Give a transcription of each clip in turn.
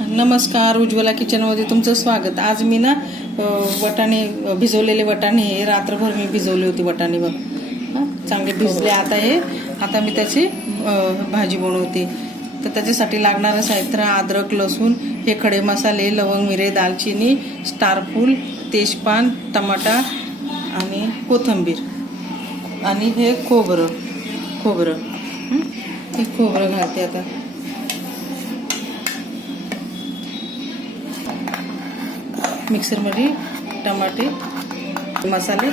नमस्कार उज्ज्वला किचनमध्ये तुमचं स्वागत. आज मी ना वटाणे भिजवलेले वटाणे हे रात्रभर मी भिजवले होते वटाणे बघ. चांगले भिजले आता हे. आता मी त्याची भाजी बनवते. तर त्याच्यासाठी लागणारं साहित्य अद्रक लसूण हे खडे मसाले लवंग मिरे दालचिनी स्टारफूल तेजपान टमाटा आणि कोथिंबीर. आणि हे खोबरं खोबरं. हे खोबरं घालते आता. मिक्सरमध्ये टमाटे मसाले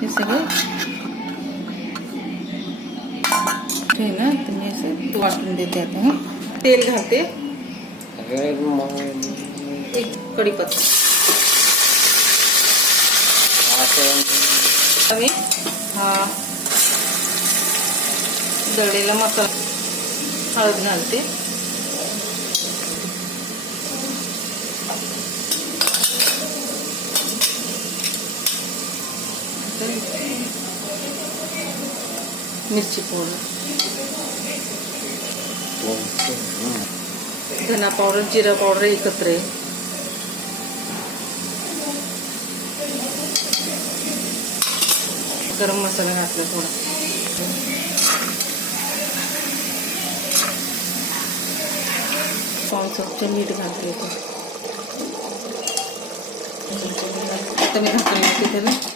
हे। सगळं हे ना? मी असं वाटून देते आता हं। तेल घालते एक कढीपत्ता आणि हा। दळलेला मसाला हळद घालते। मिरची पावडर. धना पावडर जिरा पावडर एकत्र आहे. गरम मसाला घातला थोडा. पाव मीठ घातले आता मी घातलं त्याला.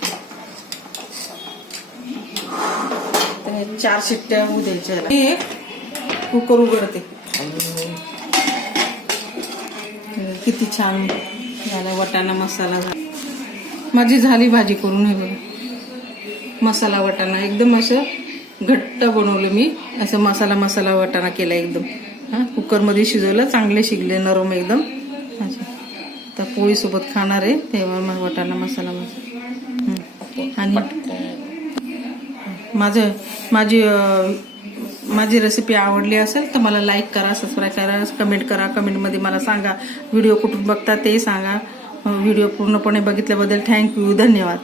हे चार शिट्ट्या होऊ द्यायच्या हे एक कुकर उघडते. किती छान झाला वटाणा मसाला. झाला माझी झाली भाजी करून हे बघा. मसाला वटाणा. एकदम असं घट्ट बनवलं मी. असं मसाला मसाला वटाणा केला एकदम. हां कुकरमध्ये शिजवलं चांगले शिजले नरम एकदम. अच्छा. तर पोळीसोबत खाणार आहे तेव्हा मग वटाणा मसाला मसाला. आणि माझं माझी माझी रेसिपी आवडली असेल तर मला लाईक करा सबस्क्राईब करा कमेंट करा कमेंटमध्ये मला सांगा. व्हिडिओ कुठून बघता ते सांगा. व्हिडिओ पूर्णपणे बघितल्याबद्दल थँक्यू धन्यवाद.